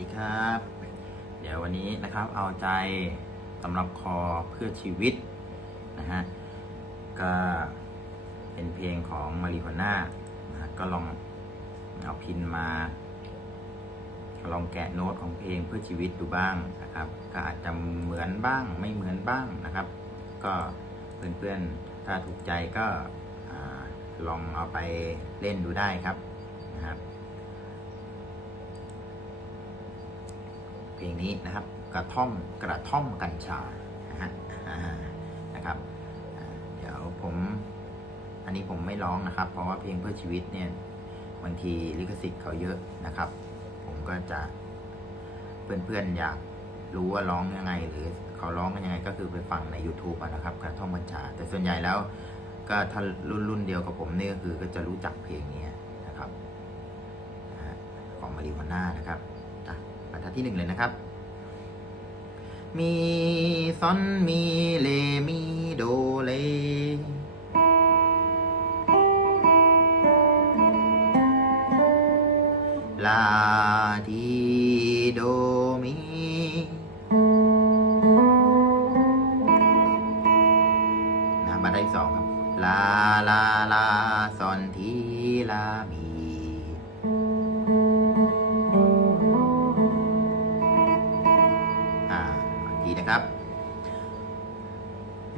ดีครับ เดี๋ยววันนี้นะครับเอาใจสำหรับคอเพื่อชีวิตนะฮะก็เป็นเพลงของมาริโฮน่านะฮะก็ลองเอาพินมา ลองแกะโน้ตของเพลงเพื่อชีวิตดูบ้างนะครับก็อาจจะเหมือนบ้างไม่เหมือนบ้างนะครับ ก็เพื่อนๆถ้าถูกใจก็อลองเอาไปเล่นดูได้ครับนะครับ เพลงนี้นะครับ กระท่อมกระท่อมกัญชานะฮะนะครับเดี๋ยวผมอันนี้ผมไม่ร้องนะครับ เพราะว่าเพลงเพื่อชีวิตเนี่ยบางทีลิขสิทธิ์เขาเยอะนะครับ ผมก็จะเพื่อนๆอยากรู้ว่าร้องยังไง หรือเขาร้องกันยังไงก็คือไปฟังใน YouTube นะครับ กระท่อมกัญชา แต่ส่วนใหญ่แล้วก็ถ้ารุ่นรุ่นเดียวกับผมนี่ก็คือก็จะรู้จักเพลงนี้นะครับของมาริวาน่านะครับ รรทัดที่หนึ่งเลยนะครับ มีซอนมีเลมีโดเลล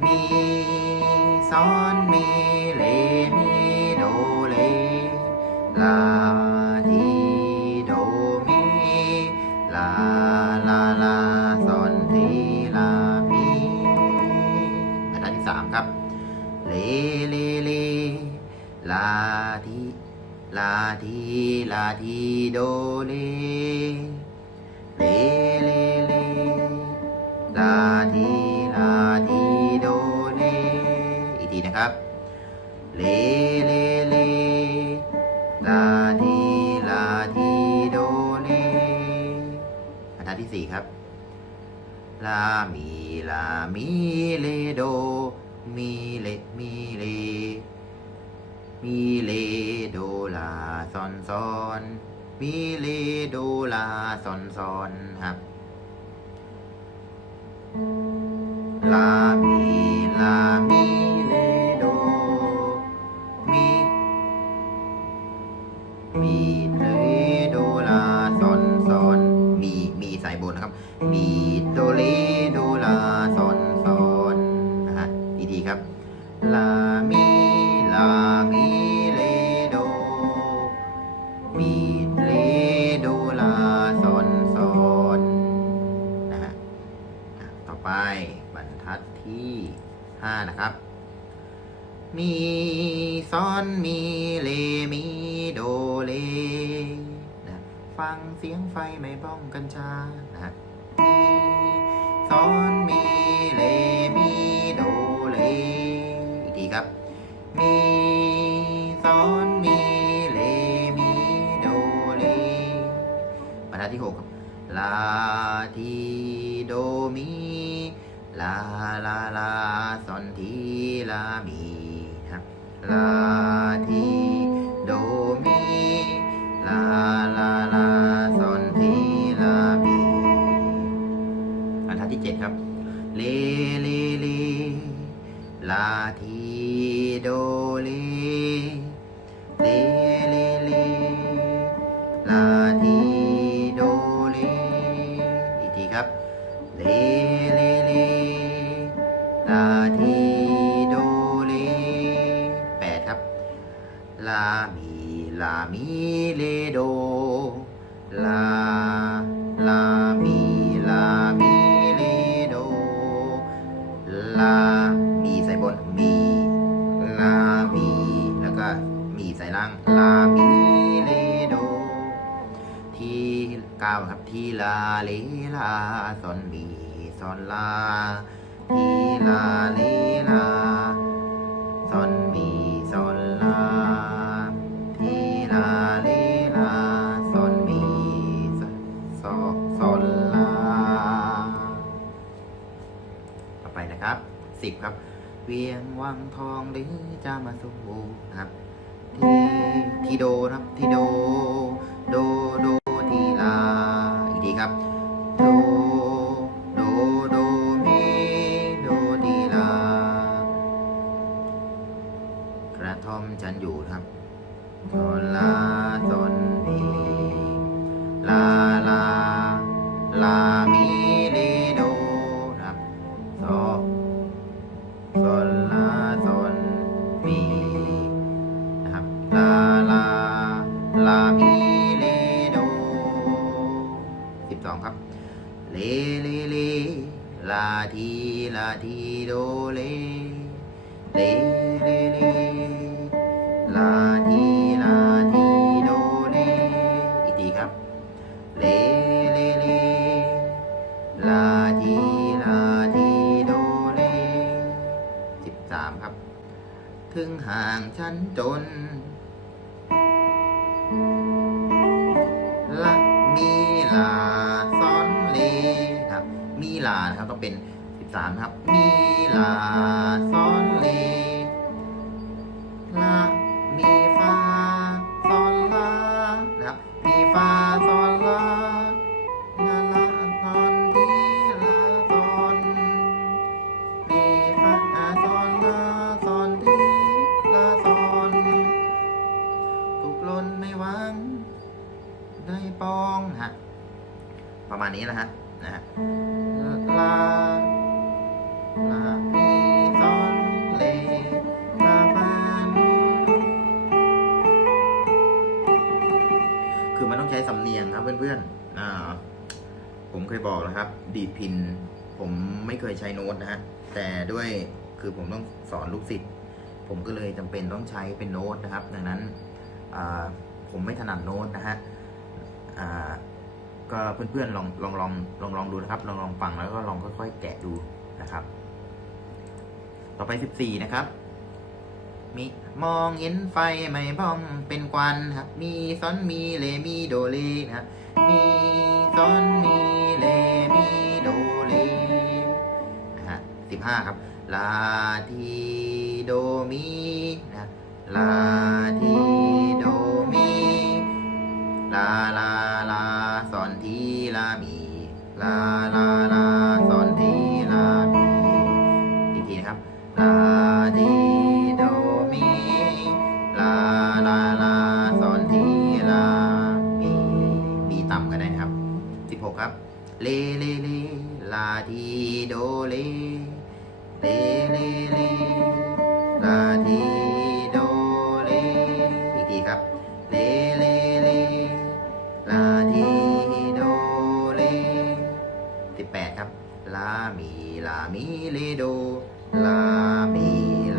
มีซอนมีเลมีโดเลลาทีโดมีลาลาลาซอนทีลามีบรรทัดที่สามครับเลเลเลลาทีลาทีลาทีโดเลเลเลเลลาทีลาที โดเลอีกทีนะครับเลเลเลลาทีลาทีโดเลบรรทัดที่สี่ครับลามีลามีเลโดมีเลมีเลมีเลโดลาซอนซอนมีเลโดลาซอนซอนครับ ลามีล ไปบรรทัดที่ห้านะครับ มีซอนมีเลมีโดเลนะฟังเสียงไฟไม่บ้องกัญชานะฮะมีซอนมีเล ลาทีโดมีลาลาลาซอนทีลามีบรรทัดที่เจ็ดครับเลเลเลลาที ลา ลา มี ลา มีเลโด ลา มีใส่บน มี ลา มี แล้วก็มีใส่ล่าง ลา มีเลโด ทีเก้าครับ ที่ลาเลลาซอนมีซอนลา ที่ลาเลลาซอนมีซอนลา ที่ลาเล ครับสิบครับ เวียงวังทองหรือจามาสู่นครับทีทีโดครับทีโด โดโดทีลาอีกทีครับโดโดโดมีโดทีลากระท่อมฉันอยู่ครับทอลาตนมีลาลาลามี ลาพีเลโดสิบสองครับ เลเลเลลาทีลาทีโดเลเล ลาซ้อนเลครับมีลานะครับต้องเป็น 13 ครับ มีลาซ้อนเลลา นี้นะฮะนะฮะลาลามีซอนเลลาฟานคือมันต้องใช้สำเนียงครับเพื่อนๆอ่าผมเคยบอกแล้วครับ ดีดพิน ผมไม่เคยใช้โน้ตนะฮะแต่ด้วยคือผมต้องสอนลูกศิษย์ผมก็เลยจำเป็นต้องใช้เป็นโน้ตนะครับ ดังนั้นผมไม่ถนัดโน้ตนะฮะ ก็เพื่อนๆลองลองลองลองลองดูนะครับ ลองลองฟังแล้วก็ลองค่อยๆแกะดูนะครับ ต่อไป14นะครับ มีมองเห็นไฟไหม่บ้องเป็นควันครับ มีซอนมีเลมีโดเลนะมีซอนมีเลมีโดเลนะฮะ15ครับ ลาทีโดมีนะลาทีโดมีลาลา ลาลาลาสอนทีลามีอีกทีนะครับลาทีโดมีลาลาลาสอนทีลามีมีต่ำก็ได้นะครับ16ครับเลเลเลลาทีโดเลเลเลเลลาทีโดเลอีกทีครับเลเลเลลาที ครับ ลา มี ลา มีเลโด ลา มี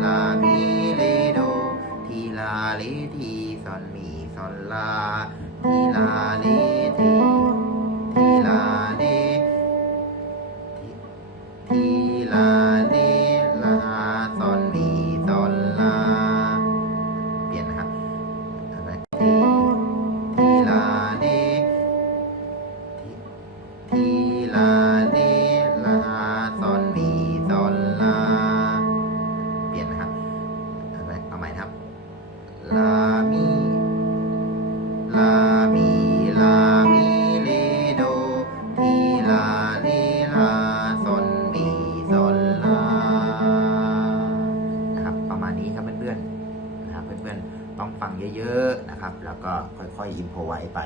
ลา มีเลโด ทีลาเลทีซอนมีซอนลา ทีลาเลทีทีลาเล เยอะๆนะครับ แล้วก็ค่อยๆอินโพไว้ไป